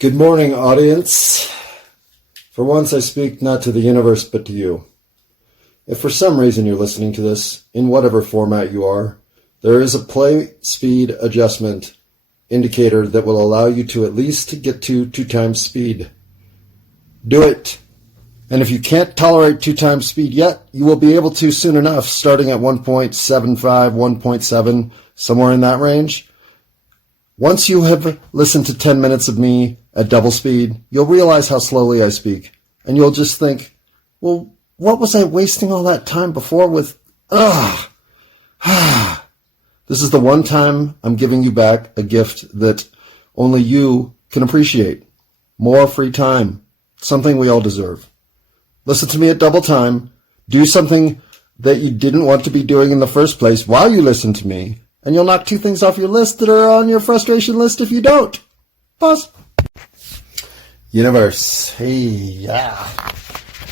Good morning, audience. For once, I speak not to the universe, but to you. If for some reason you're listening to this, in whatever format you are, there is a play speed adjustment indicator that will allow you to at least get to 2 times speed. Do it. And if you can't tolerate 2 times speed yet, you will be able to soon enough, starting at 1.75, 1.7, somewhere in that range. Once you have listened to 10 minutes of me at double speed, you'll realize how slowly I speak. And you'll just think, well, what was I wasting all that time before with, This is the one time I'm giving you back a gift that only you can appreciate. More free time. Something we all deserve. Listen to me at double time. Do something that you didn't want to be doing in the first place while you listen to me. And you'll knock 2 things off your list that are on your frustration list if you don't. Pause. Universe. Hey, yeah.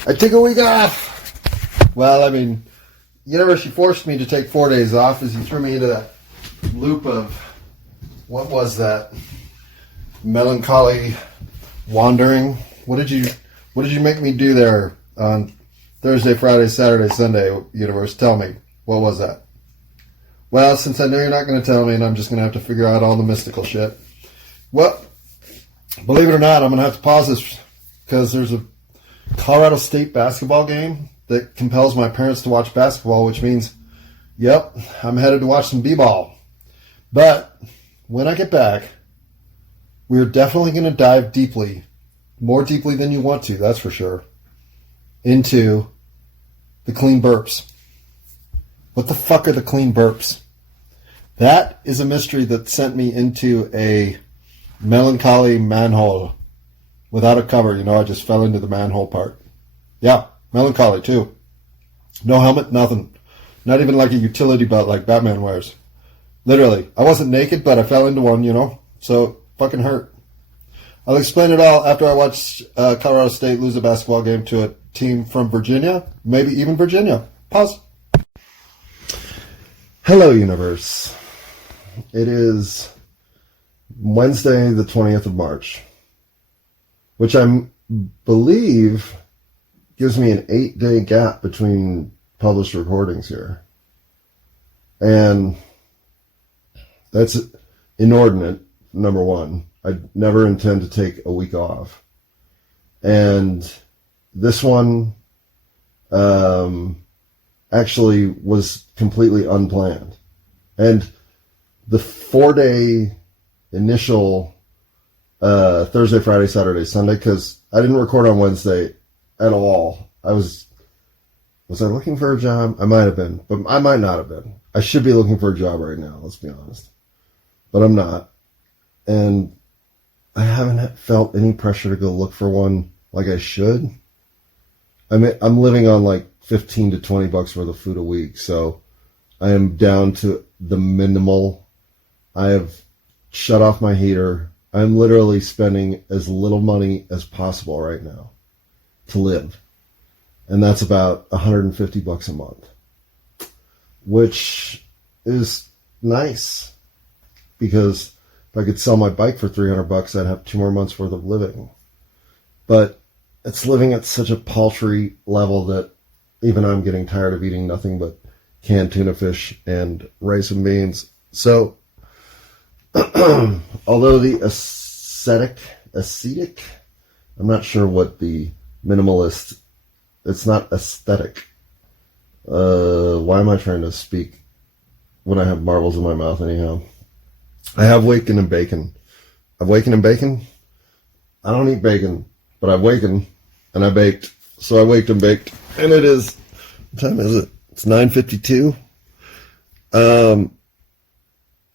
I took a week off. Well, I mean, universe, you forced me to take 4 days off as you threw me into that loop of, what was that? Melancholy wandering. What did you make me do there on Thursday, Friday, Saturday, Sunday, universe? Tell me. What was that? Well, since I know you're not going to tell me, and I'm just going to have to figure out all the mystical shit. Well, believe it or not, I'm going to have to pause this because there's a Colorado State basketball game that compels my parents to watch basketball, which means, yep, I'm headed to watch some b-ball. But when I get back, we're definitely going to dive deeply, more deeply than you want to, that's for sure, into the clean burps. What the fuck are the clean burps? That is a mystery that sent me into a melancholy manhole without a cover. You know, I just fell into the manhole part. Yeah, melancholy too. No helmet, nothing. Not even like a utility belt like Batman wears. Literally. I wasn't naked, but I fell into one, you know. So, fucking hurt. I'll explain it all after I watch Colorado State lose a basketball game to a team from Virginia. Maybe even Virginia. Pause. Hello, universe. It is Wednesday, the 20th of March, which I believe gives me an 8-day gap between published recordings here. And that's inordinate, number one. I never intend to take a week off. And this one actually was completely unplanned. And the 4-day initial Thursday, Friday, Saturday, Sunday, because I didn't record on Wednesday at all. Was I looking for a job? I might have been, but I might not have been. I should be looking for a job right now, let's be honest. But I'm not. And I haven't felt any pressure to go look for one like I should. I mean, I'm living on like $15 to $20 worth of food a week, so I am down to the minimal. I have shut off my heater. I'm literally spending as little money as possible right now to live. And that's about $150 a month, which is nice because if I could sell my bike for $300, I'd have 2 more months worth of living. But it's living at such a paltry level that even I'm getting tired of eating nothing but canned tuna fish and rice and beans. So, although the ascetic, I'm not sure what the minimalist, it's not aesthetic. Why am I trying to speak when I have marbles in my mouth anyhow? I have wakened and bacon. I've wakened and bacon? I don't eat bacon, but I've wakened and I baked. So I waked and baked. And it is, what time is it? It's 9:52.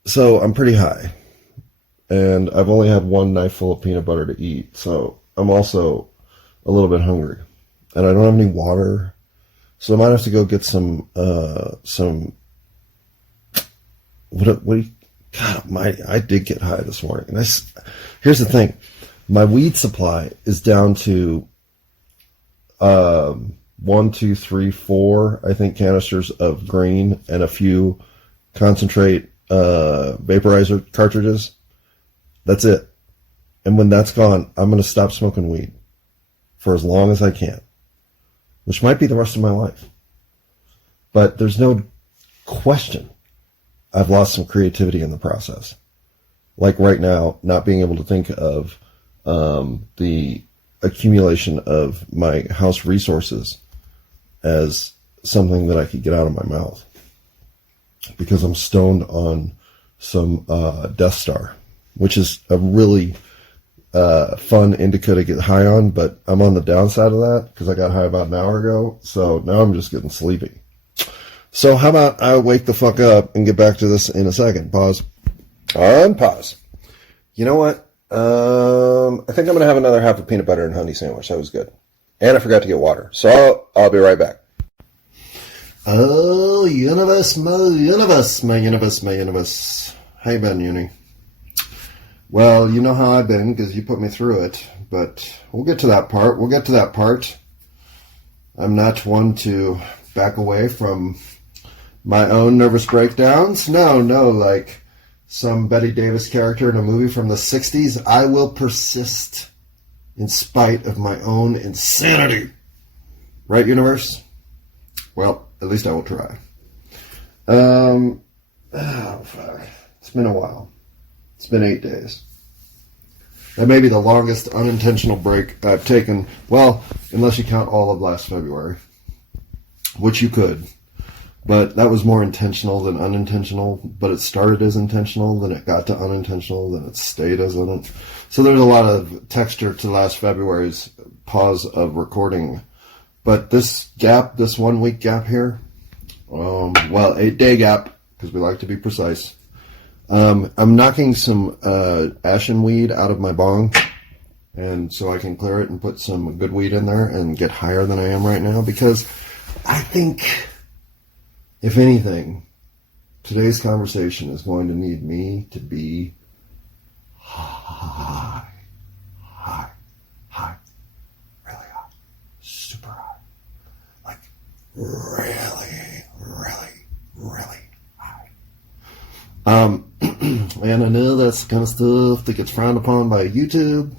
So I'm pretty high. And I've only had 1 knife full of peanut butter to eat. So I'm also a little bit hungry. And I don't have any water. So I might have to go get some what do you, God almighty, I did get high this morning. And here's the thing. My weed supply is down to 1, 2, 3, 4, I think, canisters of green and a few concentrate vaporizer cartridges. That's it. And when that's gone, I'm going to stop smoking weed for as long as I can, which might be the rest of my life. But there's no question I've lost some creativity in the process. Like right now, not being able to think of the accumulation of my house resources as something that I could get out of my mouth. Because I'm stoned on some Death Star, which is a really fun indica to get high on, but I'm on the downside of that because I got high about an hour ago, so now I'm just getting sleepy. So how about I wake the fuck up and get back to this in a second. Pause. Unpause. You know what? I think I'm going to have another half a peanut butter and honey sandwich. That was good. And I forgot to get water. So I'll be right back. Oh, universe, my universe, my universe, my universe. How you been, Uni? Well, you know how I've been because you put me through it. But we'll get to that part. I'm not one to back away from my own nervous breakdowns. No, like some Bette Davis character in a movie from the 60s. I will persist in spite of my own insanity. Right, universe? Well, at least I will try. Oh, fuck. It's been a while. It's been 8 days. That may be the longest unintentional break I've taken. Well, unless you count all of last February. Which you could. But that was more intentional than unintentional. But it started as intentional, then it got to unintentional, then it stayed as unintentional. So there's a lot of texture to last February's pause of recording. But this gap, this 1 week gap here, 8 day gap, because we like to be precise. I'm knocking some ashen weed out of my bong, and so I can clear it and put some good weed in there and get higher than I am right now, because I think, if anything, today's conversation is going to need me to be high, really high, super high, like really high. And I know that's the kind of stuff that gets frowned upon by YouTube.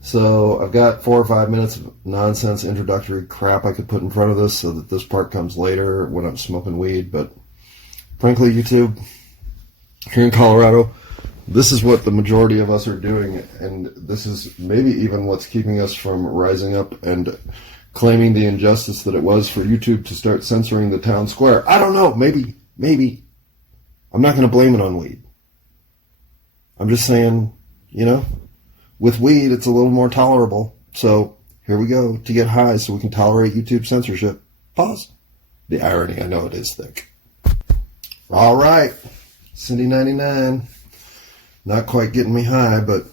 So I've got 4 or 5 minutes of nonsense introductory crap I could put in front of this so that this part comes later when I'm smoking weed. But frankly, YouTube, here in Colorado, this is what the majority of us are doing. And this is maybe even what's keeping us from rising up and claiming the injustice that it was for YouTube to start censoring the town square. I don't know. Maybe. I'm not going to blame it on weed. I'm just saying, with weed, it's a little more tolerable. So here we go to get high so we can tolerate YouTube censorship. Pause. The irony, I know it is thick. All right. Cindy 99. Not quite getting me high, but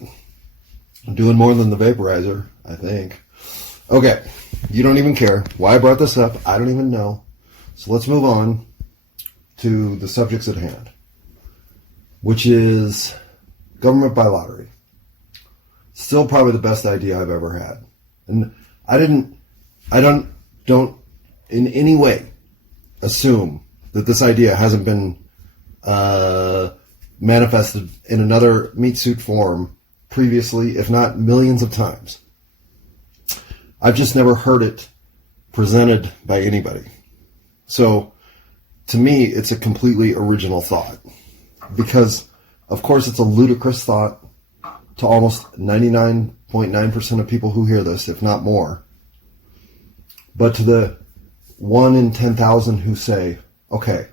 I'm doing more than the vaporizer, I think. Okay. You don't even care why I brought this up. I don't even know. So let's move on to the subjects at hand, which is government by lottery. Still probably the best idea I've ever had. And I don't in any way assume that this idea hasn't been manifested in another meat suit form previously, if not millions of times. I've just never heard it presented by anybody. So to me, it's a completely original thought. Because, of course, it's a ludicrous thought to almost 99.9% of people who hear this, if not more. But to the 1 in 10,000 who say, okay,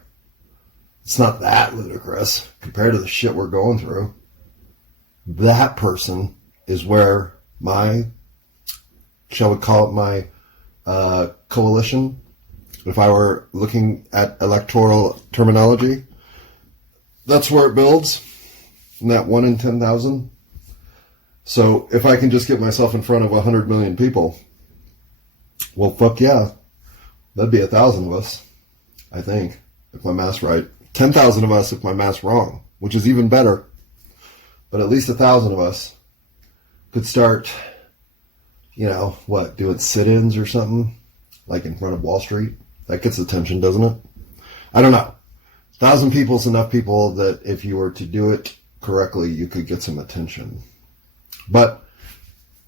it's not that ludicrous compared to the shit we're going through, that person is where my, shall we call it my coalition, if I were looking at electoral terminology, that's where it builds, in that 1 in 10,000. So if I can just get myself in front of 100 million people, well, fuck yeah, that'd be 1,000 of us, I think, if my math's right. 10,000 of us if my math's wrong, which is even better. But at least 1,000 of us could start, doing sit-ins or something, like in front of Wall Street. That gets attention, doesn't it? I don't know. 1,000 people is enough people that if you were to do it correctly, you could get some attention. But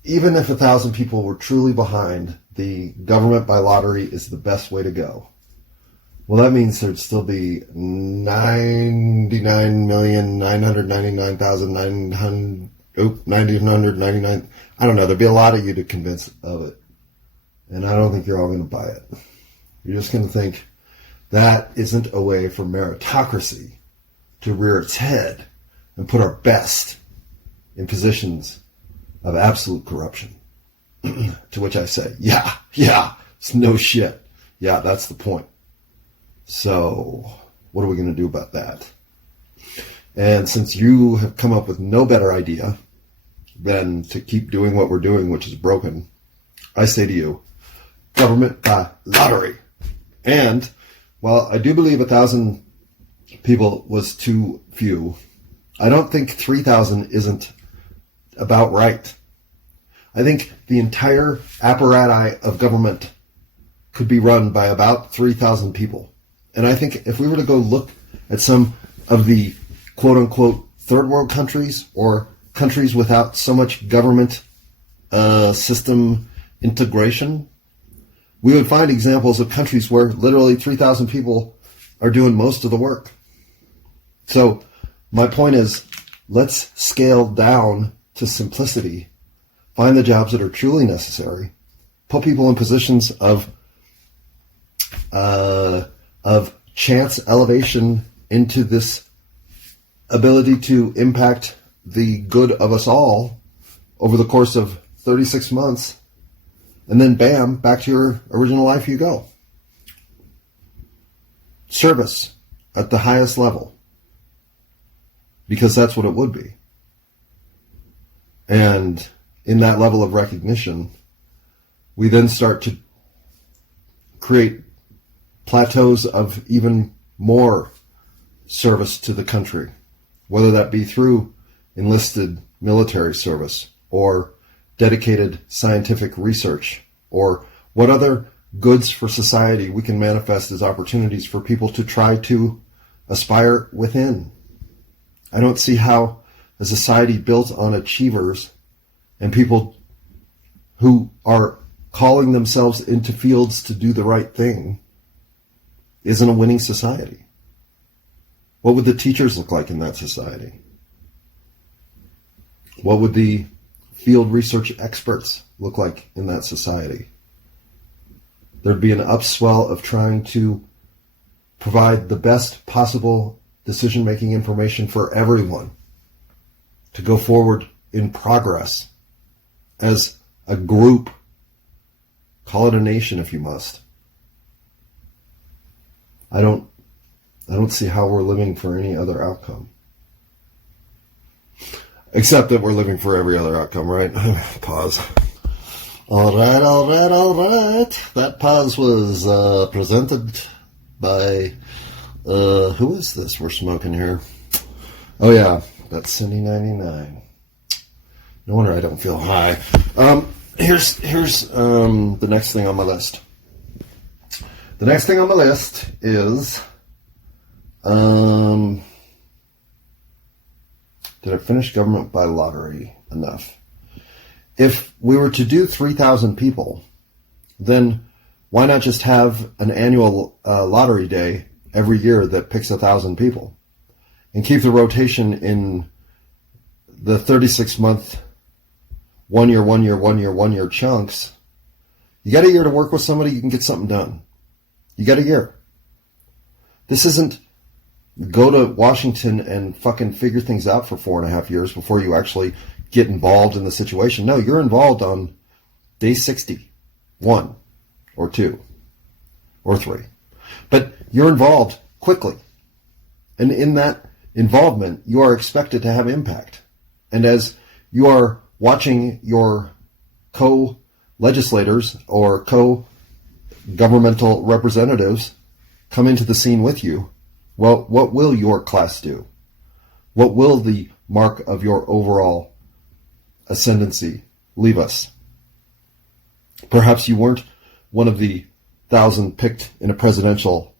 even if 1,000 people were truly behind the government by lottery is the best way to go, well, that means there'd still be 99,999,999. I don't know. There'd be a lot of you to convince of it. And I don't think you're all going to buy it. You're just going to think that isn't a way for meritocracy to rear its head and put our best in positions of absolute corruption. To which I say, yeah, it's no shit. Yeah, that's the point. So, what are we going to do about that? And since you have come up with no better idea than to keep doing what we're doing, which is broken, I say to you, government by lottery. And while I do believe 1,000 people was too few, I don't think 3,000 isn't about right. I think the entire apparatus of government could be run by about 3,000 people. And I think if we were to go look at some of the quote-unquote third world countries or countries without so much government system integration, we would find examples of countries where literally 3,000 people are doing most of the work. So my point is, let's scale down to simplicity, find the jobs that are truly necessary, put people in positions of chance elevation into this ability to impact the good of us all over the course of 36 months, and then bam, back to your original life you go. Service at the highest level, because that's what it would be. And in that level of recognition, we then start to create plateaus of even more service to the country, whether that be through enlisted military service or dedicated scientific research, or what other goods for society we can manifest as opportunities for people to try to aspire within. I don't see how a society built on achievers and people who are calling themselves into fields to do the right thing isn't a winning society. What would the teachers look like in that society? What would the field research experts look like in that society? There'd be an upswell of trying to provide the best possible decision-making information for everyone to go forward in progress as a group. Call it a nation if you must. I don't see how we're living for any other outcome. Except that we're living for every other outcome, right? Pause. All right. That pause was presented by, who is this we're smoking here? Oh yeah, that's Cindy 99. No wonder I don't feel high. Here's the next thing on my list. The next thing on my list is, did I finish government by lottery enough? If we were to do 3,000 people, then why not just have an annual lottery day every year that picks 1,000 people and keep the rotation in the 36-month, one year chunks? You got a year to work with somebody, you can get something done. You got a year. This isn't go to Washington and fucking figure things out for 4.5 years before you actually get involved in the situation. No, you're involved on day 61 or 2 or 3. But you're involved quickly. And in that involvement, you are expected to have impact. And as you are watching your co-legislators or co-governmental representatives come into the scene with you, well, what will your class do? What will the mark of your overall ascendancy leave us? Perhaps you weren't one of the 1,000 picked in a presidential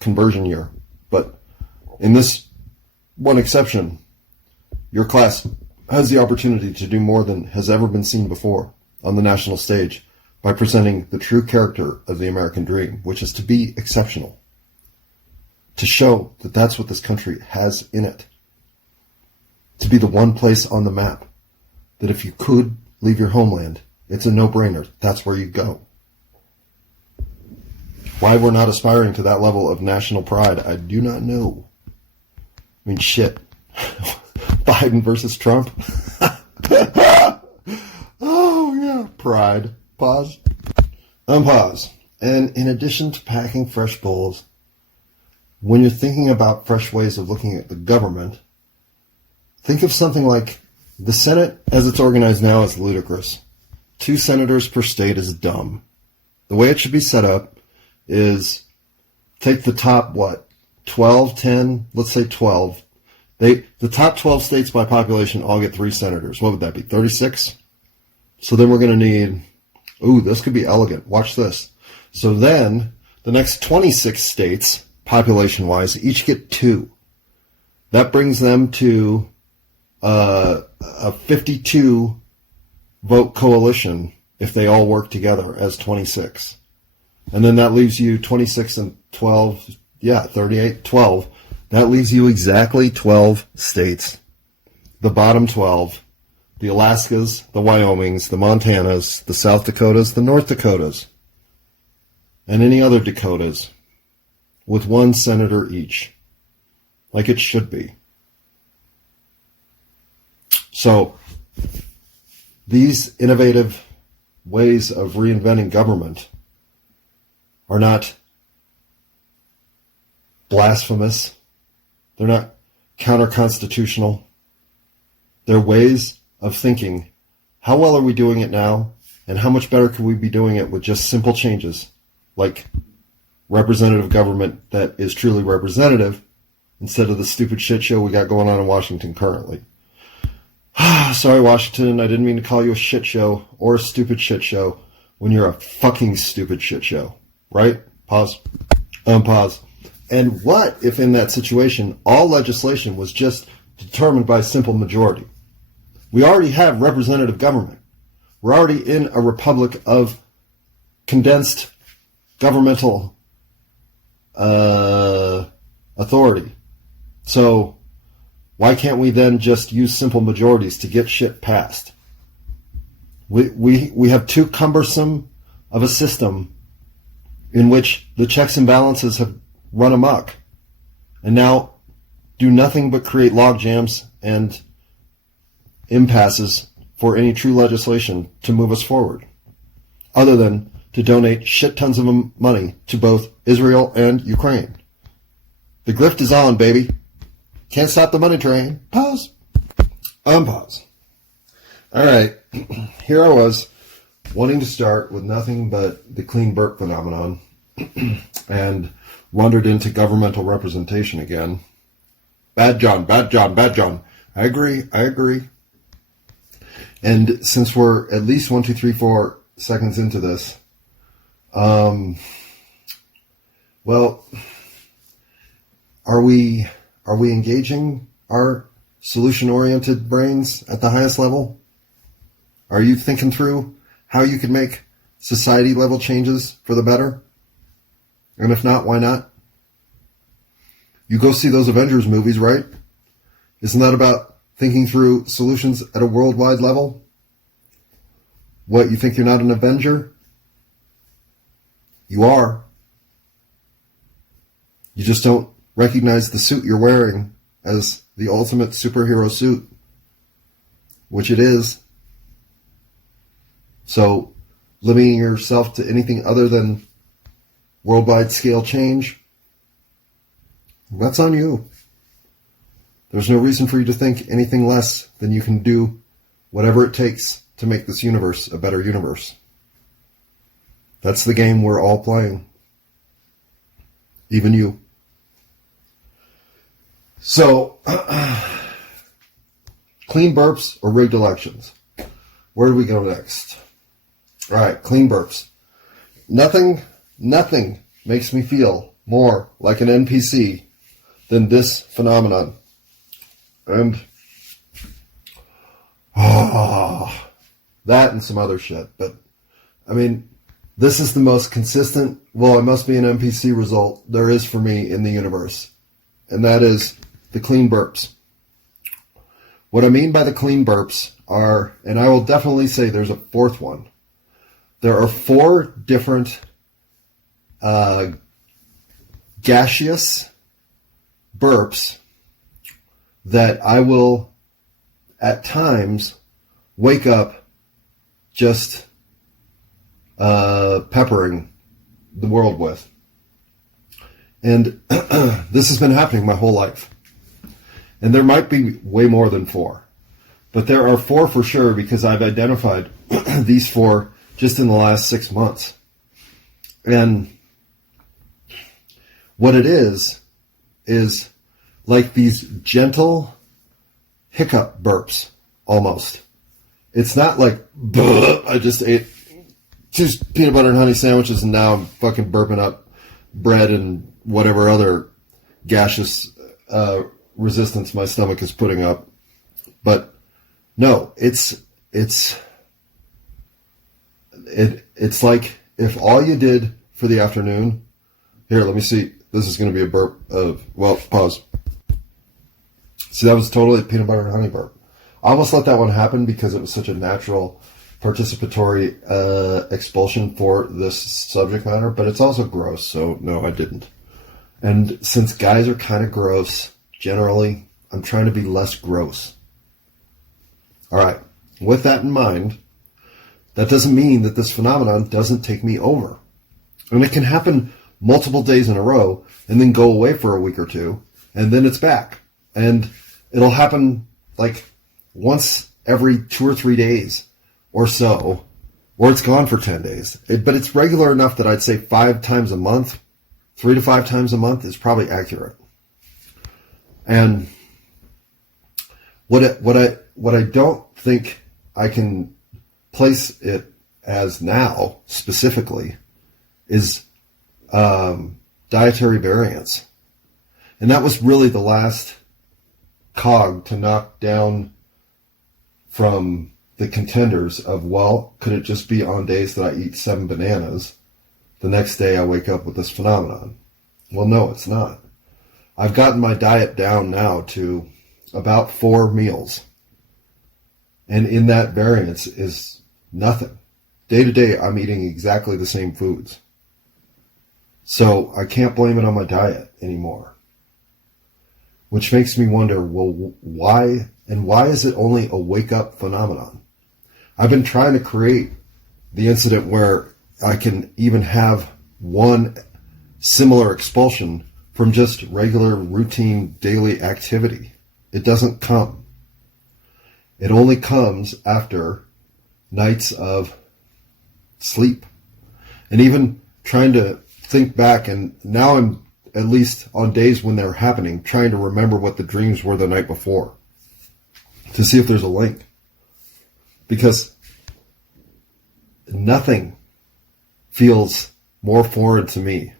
conversion year, but in this one exception, your class has the opportunity to do more than has ever been seen before on the national stage by presenting the true character of the American dream, which is to be exceptional, to show that that's what this country has in it, to be the one place on the map that if you could leave your homeland, it's a no-brainer. That's where you go. Why we're not aspiring to that level of national pride, I do not know. I mean, shit. Biden versus Trump. Oh, yeah. Pride. Pause. Unpause. And in addition to packing fresh bowls, when you're thinking about fresh ways of looking at the government, think of something like the Senate as it's organized now is ludicrous. 2 senators per state is dumb. The way it should be set up is take the top, 12, 10, let's say 12. The top 12 states by population all get 3 senators. What would that be, 36? So then we're going to need, this could be elegant. Watch this. So then the next 26 states, population-wise, each get 2. That brings them to a 52-vote coalition if they all work together as 26. And then that leaves you 26 and 12, 38, 12. That leaves you exactly 12 states. The bottom 12, the Alaskas, the Wyomings, the Montanas, the South Dakotas, the North Dakotas, and any other Dakotas, with 1 senator each, like it should be. So these innovative ways of reinventing government are not blasphemous. They're not counter-constitutional. They're ways of thinking, how well are we doing it now, and how much better could we be doing it with just simple changes, like representative government that is truly representative, instead of the stupid shit show we got going on in Washington currently. Sorry, Washington, I didn't mean to call you a shit show or a stupid shit show when you're a fucking stupid shit show. Right? Pause. Unpause. And what if in that situation all legislation was just determined by a simple majority? We already have representative government. We're already in a republic of condensed governmental authority. So why can't we then just use simple majorities to get shit passed? We have too cumbersome of a system in which the checks and balances have run amok and now do nothing but create log jams and impasses for any true legislation to move us forward, other than to donate shit tons of money to both Israel and Ukraine. The grift is on, baby. Can't stop the money train. Pause. Unpause. All right. Here I was wanting to start with nothing but the clean burp phenomenon and wandered into governmental representation again. Bad John, bad John, bad John. I agree. And since we're at least 1, 2, 3, 4 seconds into this, well, are we engaging our solution-oriented brains at the highest level? Are you thinking through how you could make society-level changes for the better? And if not, why not? You go see those Avengers movies, right? Isn't that about thinking through solutions at a worldwide level? What, you think you're not an Avenger? You are. You just don't recognize the suit you're wearing as the ultimate superhero suit, which it is. So, limiting yourself to anything other than worldwide scale change, that's on you. There's no reason for you to think anything less than you can do whatever it takes to make this universe a better universe. That's the game we're all playing. Even you. So, clean burps or rigged elections? Where do we go next? All right, clean burps. Nothing makes me feel more like an NPC than this phenomenon. And Oh, that and some other shit. But, I mean, this is the most consistent, well, it must be an NPC result there is for me in the universe. And that is the clean burps. What I mean by the clean burps are, and I will definitely say there's a fourth one. There are 4 different gaseous burps that I will, at times, wake up just peppering the world with. And this has been happening my whole life. And there might be way more than 4. But there are 4 for sure because I've identified these 4 just in the last 6 months. And what it is like these gentle hiccup burps, almost. It's not like, I just ate 2 peanut butter and honey sandwiches and now I'm fucking burping up bread and whatever other gaseous resistance my stomach is putting up. But no, it's like if all you did for the afternoon, here, let me see. This is going to be a burp of, well, pause. See, that was totally a peanut butter and honey burp. I almost let that one happen because it was such a natural participatory expulsion for this subject matter, but it's also gross, so no, I didn't. And since guys are kind of gross, generally, I'm trying to be less gross. All right, with that in mind, that doesn't mean that this phenomenon doesn't take me over. And it can happen multiple days in a row and then go away for a week or 2, and then it's back. And it'll happen like once every 2 or 3 days or so, or it's gone for 10 days. But it's regular enough that I'd say 5 times a month, 3 to 5 times a month is probably accurate. And what I don't think I can place it as now specifically is dietary variance. And that was really the last cog to knock down from the contenders of, well, could it just be on days that I eat 7 bananas, the next day I wake up with this phenomenon? Well, no, it's not. I've gotten my diet down now to about 4 meals. And in that variance is nothing. Day to day, I'm eating exactly the same foods. So I can't blame it on my diet anymore. Which makes me wonder, well, why is it only a wake-up phenomenon? I've been trying to create the incident where I can even have one similar expulsion from just regular, routine, daily activity. It doesn't come. It only comes after nights of sleep. And even trying to think back, and now I'm, at least on days when they're happening, trying to remember what the dreams were the night before to see if there's a link. Because nothing feels more foreign to me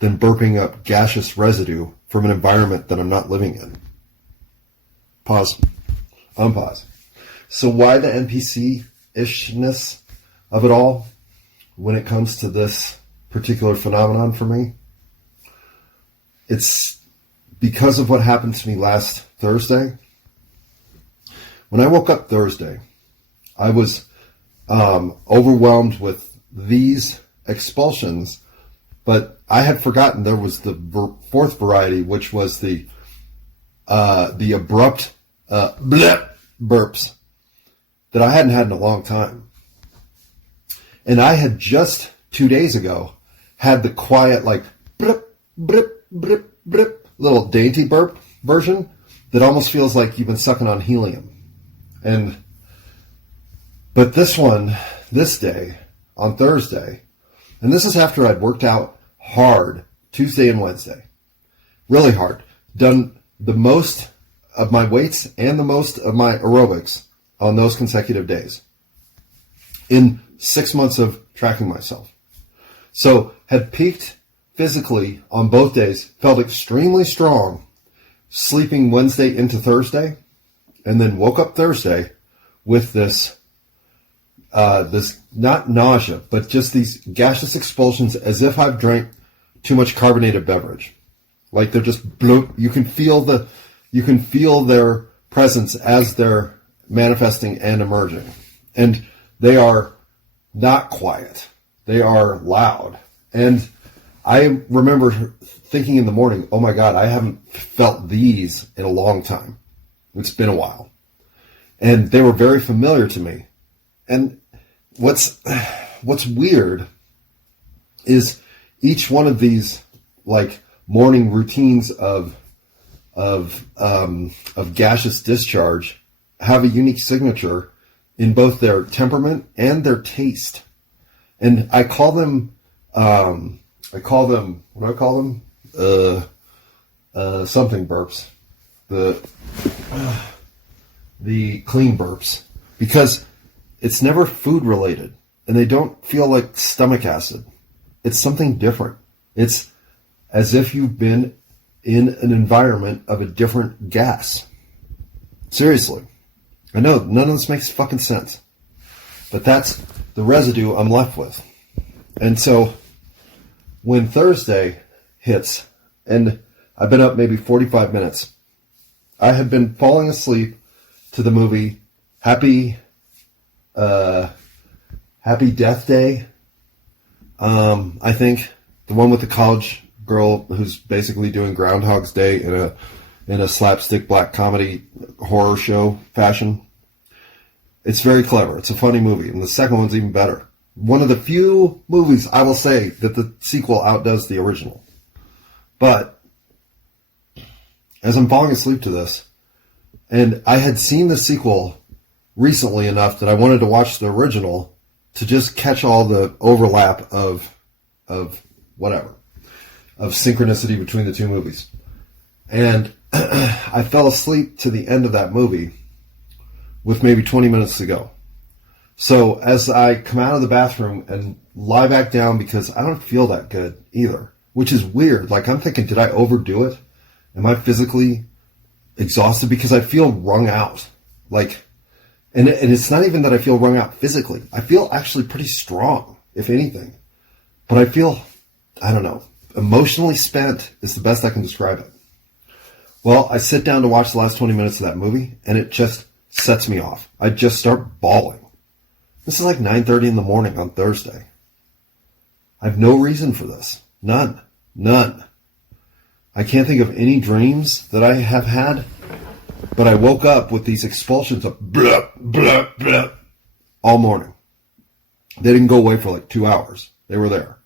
than burping up gaseous residue from an environment that I'm not living in. Pause. Unpause. So why the NPC-ishness of it all when it comes to this particular phenomenon for me? It's because of what happened to me last Thursday. When I woke up Thursday, I was overwhelmed with these expulsions, but I had forgotten there was the 4th variety, which was the abrupt bleh burps that I hadn't had in a long time. And I had just 2 days ago had the quiet, like, blip, blip, blip, blip, little dainty burp version that almost feels like you've been sucking on helium. But this one, this day, on Thursday, and this is after I'd worked out hard Tuesday and Wednesday. Really hard. Done the most of my weights and the most of my aerobics on those consecutive days in 6 months of tracking myself. So had peaked physically on both days, felt extremely strong, sleeping Wednesday into Thursday, and then woke up Thursday with this not nausea, but just these gaseous expulsions as if I've drank too much carbonated beverage. Like they're just bloop. You can feel their presence as they're manifesting and emerging. And they are not quiet. They are loud. And I remember thinking in the morning, oh my God, I haven't felt these in a long time. It's been a while. And they were very familiar to me. And what's weird is each one of these like morning routines of gaseous discharge have a unique signature in both their temperament and their taste. And I call them something burps. The clean burps, because it's never food related and they don't feel like stomach acid. It's something different. It's as if you've been in an environment of a different gas. Seriously. I know none of this makes fucking sense, but that's the residue I'm left with. And so when Thursday hits, and I've been up maybe 45 minutes, I had been falling asleep to the movie Happy Death Day. I think the one with the college girl who's basically doing Groundhog's Day in a slapstick black comedy horror show fashion. It's very clever. It's a funny movie, and the second one's even better. One of the few movies I will say that the sequel outdoes the original. But as I'm falling asleep to this, and I had seen the sequel recently enough that I wanted to watch the original to just catch all the overlap of synchronicity between the two movies. And I fell asleep to the end of that movie with maybe 20 minutes to go. So as I come out of the bathroom and lie back down, because I don't feel that good either, which is weird. Like I'm thinking, did I overdo it? Am I physically exhausted? Because I feel wrung out. Like, and it's not even that I feel wrung out physically. I feel actually pretty strong, if anything. But I feel, I don't know, emotionally spent is the best I can describe it. Well, I sit down to watch the last 20 minutes of that movie, and it just sets me off. I just start bawling. This is like 9:30 in the morning on Thursday. I have no reason for this. None. I can't think of any dreams that I have had, but I woke up with these expulsions of blah, blah, blah all morning. They didn't go away for like 2 hours. They were there.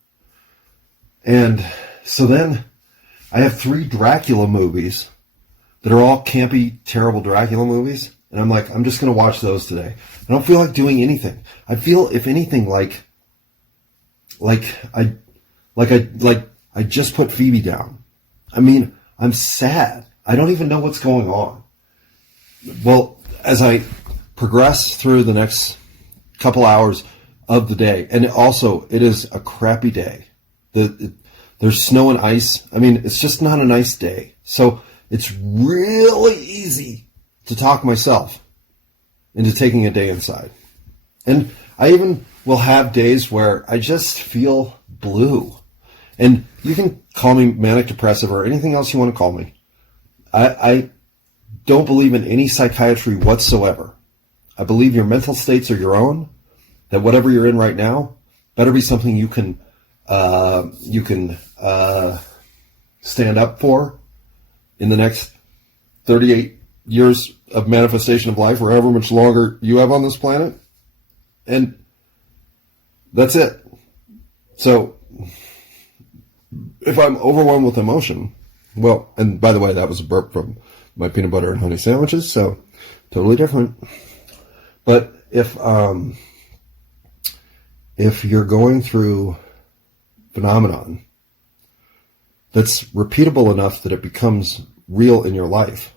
And so then I have 3 Dracula movies that are all campy, terrible Dracula movies. And I'm like, I'm just going to watch those today. I don't feel like doing anything. I feel, if anything, like I just put Phoebe down. I mean, I'm sad. I don't even know what's going on. Well, as I progress through the next couple hours of the day, and it is a crappy day. There's snow and ice. I mean, it's just not a nice day. So it's really easy to talk myself into taking a day inside. And I even will have days where I just feel blue. And you can call me manic depressive or anything else you want to call me. I don't believe in any psychiatry whatsoever. I believe your mental states are your own, that whatever you're in right now better be something you can stand up for in the next 38 years of manifestation of life, or however much longer you have on this planet. And that's it. So if I'm overwhelmed with emotion, well, and by the way, that was a burp from my peanut butter and honey sandwiches, so totally different. But if you're going through phenomenon that's repeatable enough that it becomes real in your life,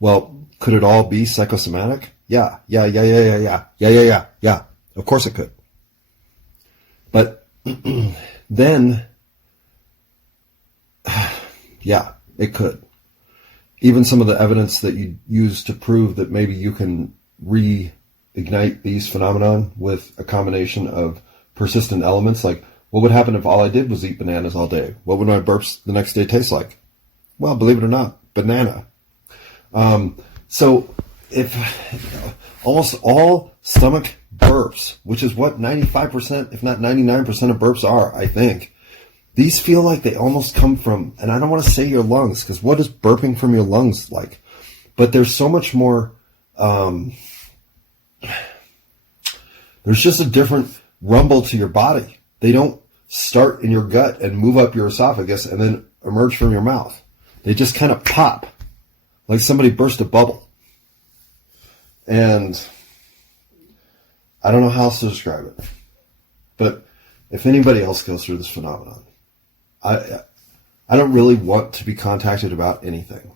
well, could it all be psychosomatic? Yeah. Of course it could. But then, yeah, it could. Even some of the evidence that you use to prove that maybe you can reignite these phenomenon with a combination of persistent elements. Like, what would happen if all I did was eat bananas all day? What would my burps the next day taste like? Well, believe it or not, banana. So if almost all stomach burps, which is what 95%, if not 99% of burps are, I think, these feel like they almost come from, and I don't want to say your lungs, because what is burping from your lungs like? But there's so much more, there's just a different rumble to your body. They don't start in your gut and move up your esophagus and then emerge from your mouth. They just kind of pop, like somebody burst a bubble. And I don't know how else to describe it. But if anybody else goes through this phenomenon, I don't really want to be contacted about anything.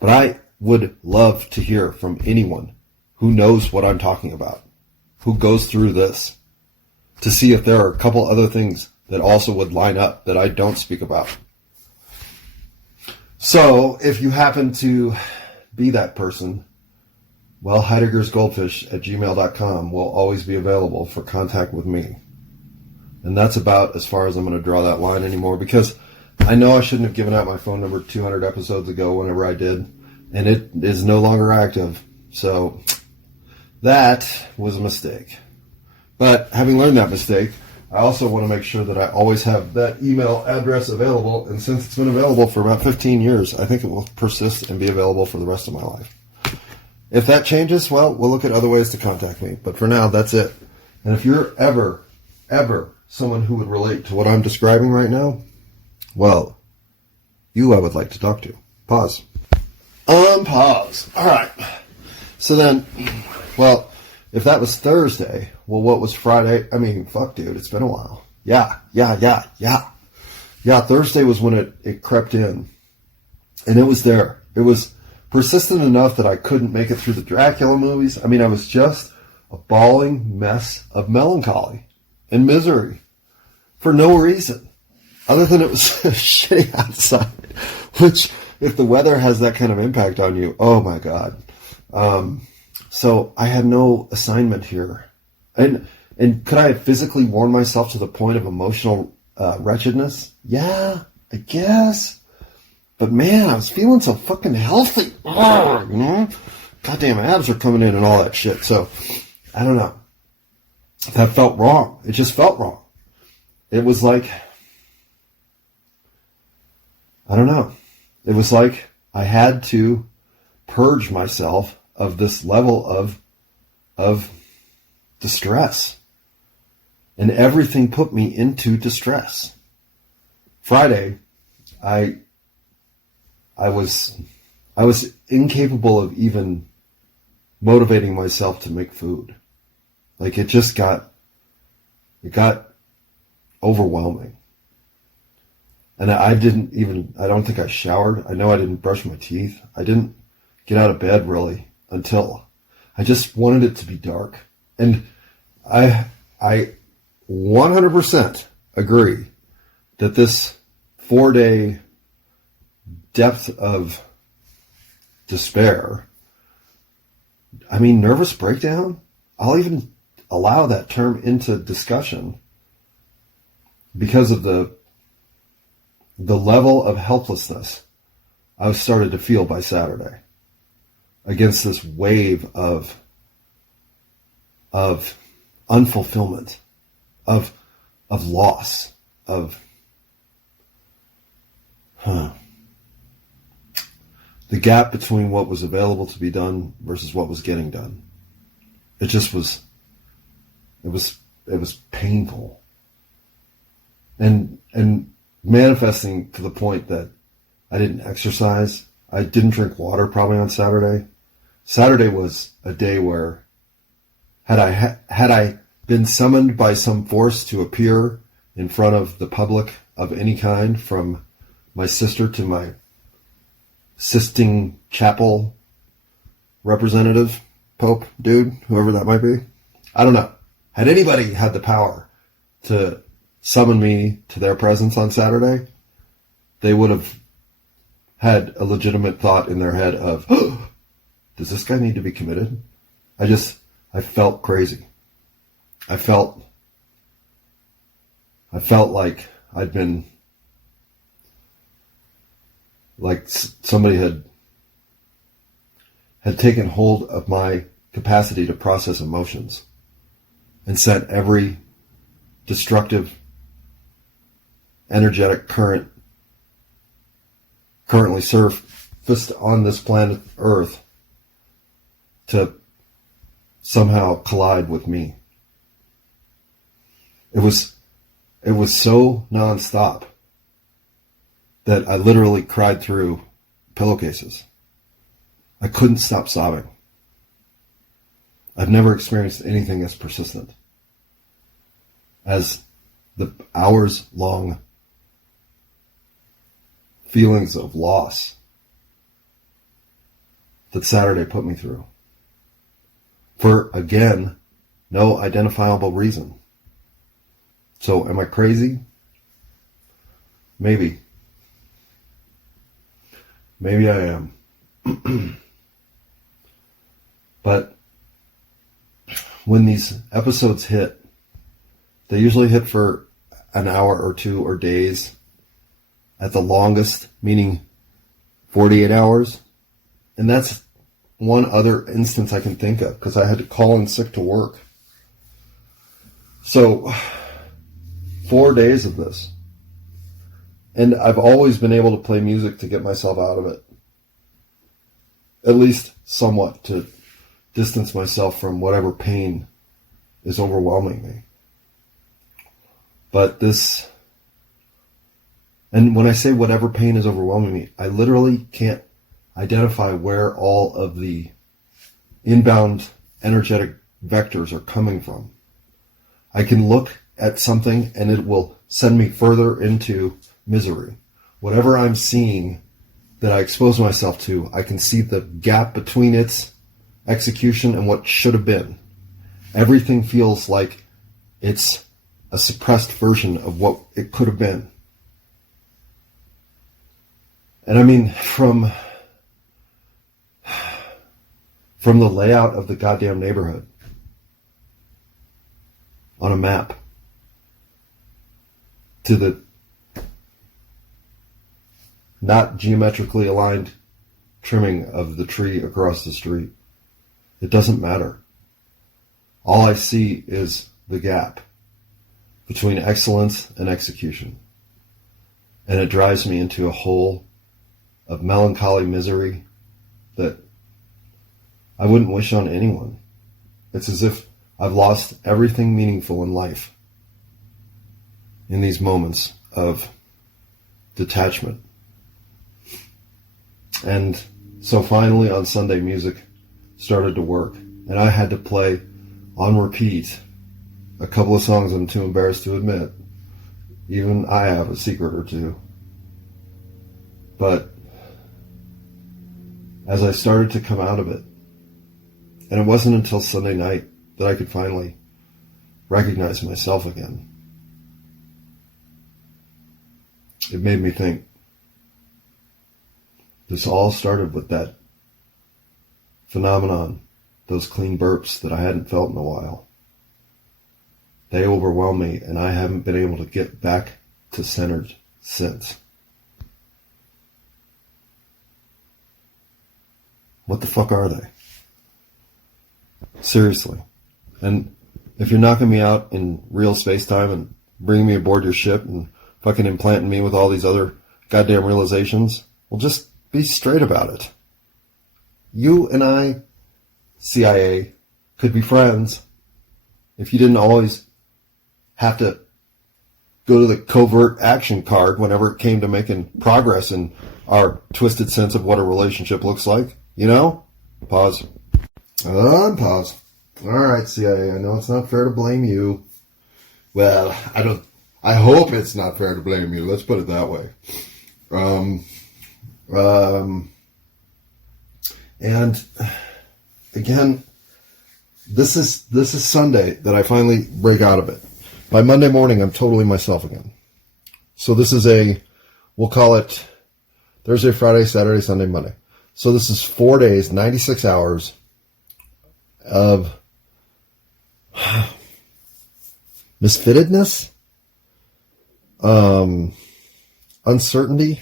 But I would love to hear from anyone who knows what I'm talking about, who goes through this, to see if there are a couple other things that also would line up that I don't speak about. So, if you happen to be that person, well, Heidegger'sGoldfish@gmail.com will always be available for contact with me. And that's about as far as I'm going to draw that line anymore, because I know I shouldn't have given out my phone number 200 episodes ago whenever I did, and it is no longer active. So, that was a mistake. But having learned that mistake, I also want to make sure that I always have that email address available. And since it's been available for about 15 years, I think it will persist and be available for the rest of my life. If that changes, well, we'll look at other ways to contact me. But for now, that's it. And if you're ever someone who would relate to what I'm describing right now, well, you I would like to talk to. Pause. Unpause. All right. So then, well, if that was Thursday, well, what was Friday? I mean, fuck, dude, it's been a while. Yeah, Thursday was when it crept in. And it was there. It was persistent enough that I couldn't make it through the Dracula movies. I mean, I was just a bawling mess of melancholy and misery for no reason, other than it was shitty outside, which, if the weather has that kind of impact on you, oh my God. So I had no assignment here. And could I have physically worn myself to the point of emotional wretchedness? Yeah, I guess. But man, I was feeling so fucking healthy. You know? Goddamn abs are coming in and all that shit. So, I don't know. That felt wrong. It just felt wrong. It was like, I don't know. It was like I had to purge myself of this level of distress. And everything put me into distress. Friday, I was incapable of even motivating myself to make food. Like, it got overwhelming. And I don't think I showered. I know I didn't brush my teeth. I didn't get out of bed really until I just wanted it to be dark. And I 100% agree that this 4-day depth of despair, I mean, nervous breakdown, I'll even allow that term into discussion because of the level of helplessness I started to feel by Saturday against this wave of unfulfillment, of loss, the gap between what was available to be done versus what was getting done. It was painful. And manifesting to the point that I didn't exercise. I didn't drink water probably on Saturday. Saturday was a day where had I been summoned by some force to appear in front of the public of any kind, from my sister to my Sistine Chapel representative, Pope, dude, whoever that might be. I don't know. Had anybody had the power to summon me to their presence on Saturday, they would have had a legitimate thought in their head of, oh, does this guy need to be committed? I felt crazy. I felt like I'd been, like somebody had taken hold of my capacity to process emotions and sent every destructive, energetic current currently surfaced on this planet Earth to somehow collide with me. It was so nonstop that I literally cried through pillowcases. I couldn't stop sobbing. I've never experienced anything as persistent as the hours-long feelings of loss that Saturday put me through. For, again, no identifiable reason. So, am I crazy? Maybe. Maybe I am. But when these episodes hit, they usually hit for an hour or two or days. At the longest, meaning 48 hours. And that's one other instance I can think of, because I had to call in sick to work. So, 4 days of this. And I've always been able to play music to get myself out of it. At least somewhat, to distance myself from whatever pain is overwhelming me. But this, and when I say whatever pain is overwhelming me, I literally can't identify where all of the inbound energetic vectors are coming from. I can look at something and it will send me further into misery. Whatever I'm seeing that I expose myself to, I can see the gap between its execution and what should have been. Everything feels like it's a suppressed version of what it could have been. And I mean, from the layout of the goddamn neighborhood on a map to the not geometrically aligned trimming of the tree across the street. It doesn't matter. All I see is the gap between excellence and execution. And it drives me into a hole of melancholy misery that I wouldn't wish on anyone. It's as if I've lost everything meaningful in life in these moments of detachment. And so finally on Sunday, music started to work, and I had to play on repeat a couple of songs I'm too embarrassed to admit. Even I have a secret or two. But as I started to come out of it, and it wasn't until Sunday night that I could finally recognize myself again, it made me think. This all started with that phenomenon, those clean burps that I hadn't felt in a while. They overwhelm me, and I haven't been able to get back to centered since. What the fuck are they? Seriously. And if you're knocking me out in real space-time and bringing me aboard your ship and fucking implanting me with all these other goddamn realizations, well, just be straight about it. You and I, CIA, could be friends if you didn't always have to go to the covert action card whenever it came to making progress in our twisted sense of what a relationship looks like. You know? Pause. Pause. Alright, CIA, I know it's not fair to blame you. Well, I hope it's not fair to blame you. Let's put it that way. And again, this is Sunday that I finally break out of it. By Monday morning, I'm totally myself again. So this is we'll call it Thursday, Friday, Saturday, Sunday, Monday. So this is 4 days, 96 hours, of misfittedness, uncertainty.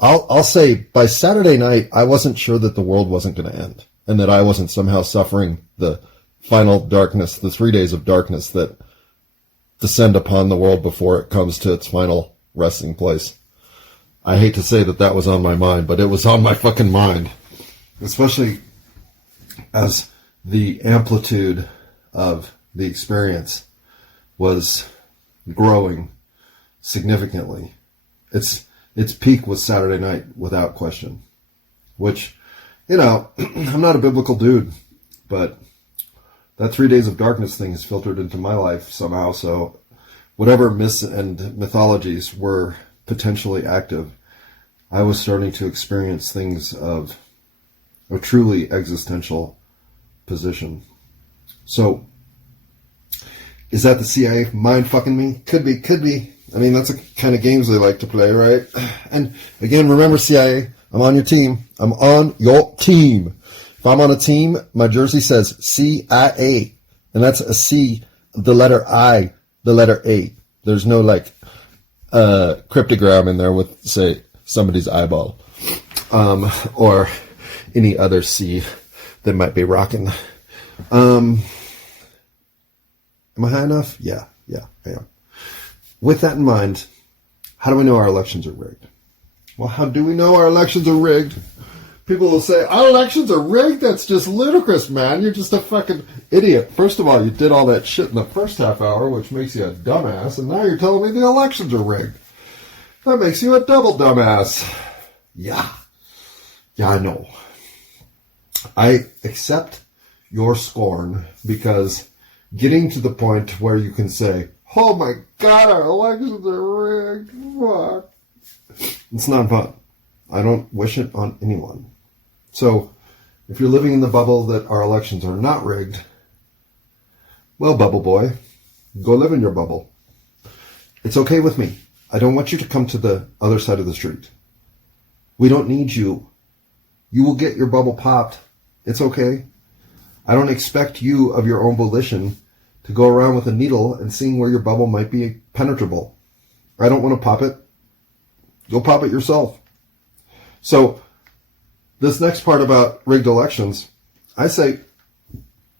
I'll say by Saturday night, I wasn't sure that the world wasn't going to end and that I wasn't somehow suffering the final darkness, the 3 days of darkness that descend upon the world before it comes to its final resting place. I hate to say that that was on my mind, but it was on my fucking mind, especially as the amplitude of the experience was growing significantly. Its peak was Saturday night, without question. Which, you know, I'm not a biblical dude, but that 3 days of darkness thing has filtered into my life somehow. So whatever myths and mythologies were potentially active, I was starting to experience things of a truly existential position. So, is that the CIA mind fucking me? Could be. I mean, that's the kind of games they like to play, right? And again, remember, CIA, I'm on your team. I'm on your team. If I'm on a team, my jersey says CIA, and that's a C, the letter I, the letter A. There's no like cryptogram in there with, say, somebody's eyeball, or any other C that might be rocking. Am I high enough? Yeah, I am. With that in mind, how do we know our elections are rigged? Well, how do we know our elections are rigged? People will say, our elections are rigged? That's just ludicrous, man. You're just a fucking idiot. First of all, you did all that shit in the first half hour, which makes you a dumbass, and now you're telling me the elections are rigged. That makes you a double dumbass. Yeah, I know. I accept your scorn, because getting to the point where you can say, oh my God, our elections are rigged, fuck. It's not fun. I don't wish it on anyone. So, if you're living in the bubble that our elections are not rigged, well, bubble boy, go live in your bubble. It's okay with me. I don't want you to come to the other side of the street. We don't need you. You will get your bubble popped. It's okay. I don't expect you of your own volition to go around with a needle and seeing where your bubble might be penetrable. I don't want to pop it. Go pop it yourself. So, this next part about rigged elections, I say,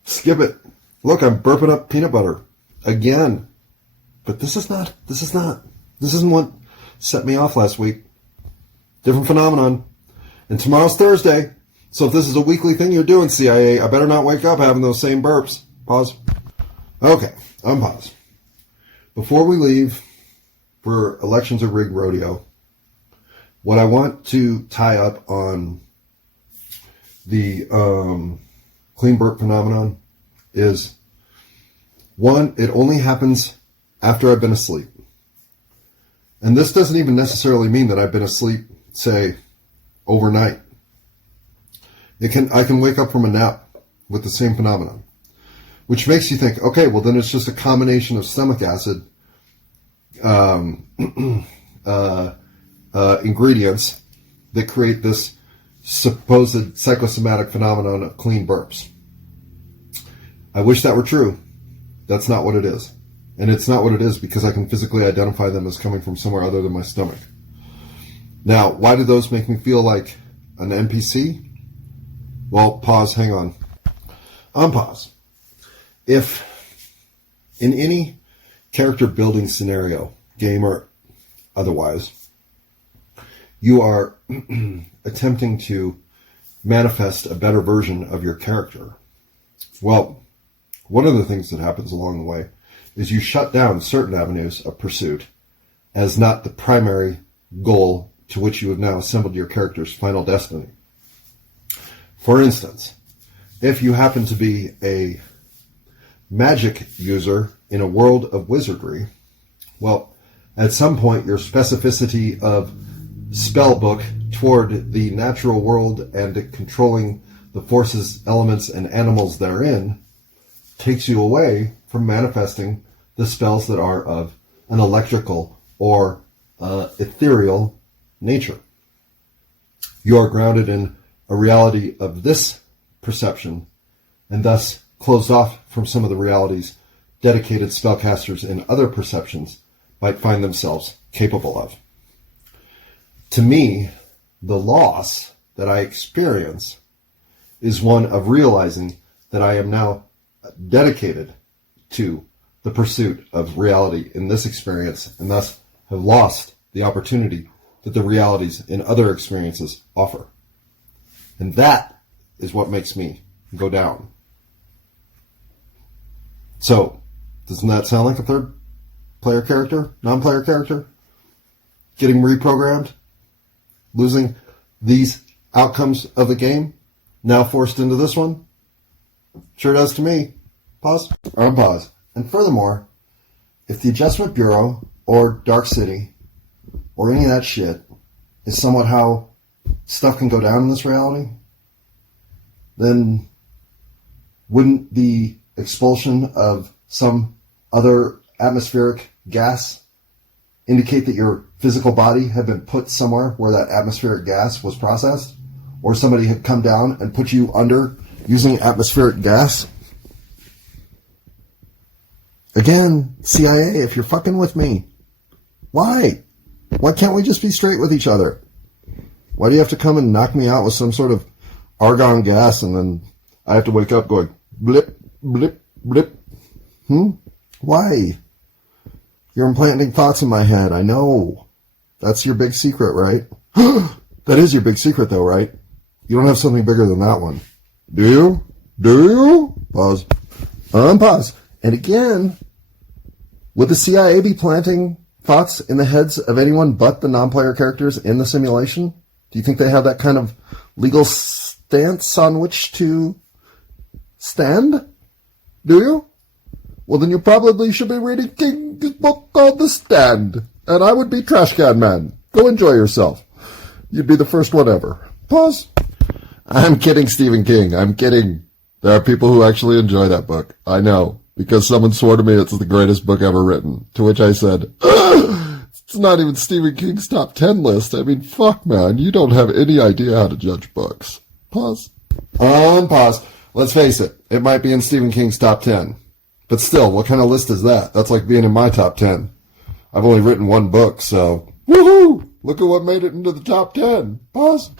skip it. Look, I'm burping up peanut butter again. But this isn't what set me off last week. Different phenomenon. And tomorrow's Thursday. So if this is a weekly thing you're doing, CIA, I better not wake up having those same burps. Pause. Okay, unpause. Before we leave for elections or rigged rodeo, what I want to tie up on the clean burp phenomenon is, one, it only happens after I've been asleep. And this doesn't even necessarily mean that I've been asleep, say, overnight. I can wake up from a nap with the same phenomenon, which makes you think, okay, well then it's just a combination of stomach acid ingredients that create this supposed psychosomatic phenomenon of clean burps. I wish that were true. That's not what it is. And it's not what it is because I can physically identify them as coming from somewhere other than my stomach. Now, why do those make me feel like an NPC? Well, pause, hang on. Unpause. If in any character building scenario, game or otherwise, you are attempting to manifest a better version of your character, well, one of the things that happens along the way is you shut down certain avenues of pursuit as not the primary goal to which you have now assembled your character's final destiny. For instance, if you happen to be a magic user in a world of wizardry, well, at some point your specificity of spell book toward the natural world and controlling the forces, elements, and animals therein takes you away from manifesting the spells that are of an electrical or ethereal nature. You are grounded in a reality of this perception and thus closed off from some of the realities dedicated spellcasters in other perceptions might find themselves capable of. To me, the loss that I experience is one of realizing that I am now dedicated to the pursuit of reality in this experience, and thus have lost the opportunity that the realities in other experiences offer. And that is what makes me go down. So, doesn't that sound like a third player character, non-player character? Getting reprogrammed? Losing these outcomes of the game? Now forced into this one? Sure does to me. Pause. Unpause. And furthermore, if the Adjustment Bureau or Dark City or any of that shit is somewhat how stuff can go down in this reality, then wouldn't the expulsion of some other atmospheric gas indicate that your physical body had been put somewhere where that atmospheric gas was processed? Or somebody had come down and put you under using atmospheric gas? Again, CIA, if you're fucking with me, why? Why can't we just be straight with each other? Why do you have to come and knock me out with some sort of argon gas and then I have to wake up going blip, blip, blip? Why? You're implanting thoughts in my head. I know. That's your big secret, right? That is your big secret, though, right? You don't have something bigger than that one. Do you? Do you? Pause. Unpause. And again, would the CIA be planting thoughts in the heads of anyone but the non-player characters in the simulation? Do you think they have that kind of legal stance on which to stand? Do you? Well, then you probably should be reading King's book called The Stand. And I would be Trash Can Man. Go enjoy yourself. You'd be the first one ever. Pause. I'm kidding, Stephen King. I'm kidding. There are people who actually enjoy that book. I know. Because someone swore to me it's the greatest book ever written. To which I said, it's not even Stephen King's top 10 list. I mean, fuck, man. You don't have any idea how to judge books. Pause. Pause. Let's face it. It might be in Stephen King's top 10. But still, what kind of list is that? That's like being in my top 10. I've only written one book, so woohoo! Look at what made it into the top 10. Pause.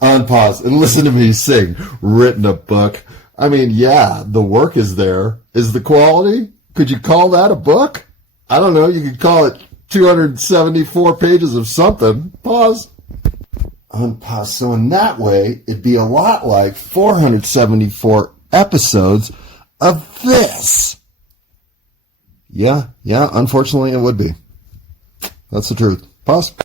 Unpause and listen to me sing. Written a book. I mean, yeah, the work is there. Is the quality? Could you call that a book? I don't know. You could call it 274 pages of something. Pause. Unpause. So in that way, it'd be a lot like 474 episodes of this. Yeah, unfortunately it would be. That's the truth. Pause.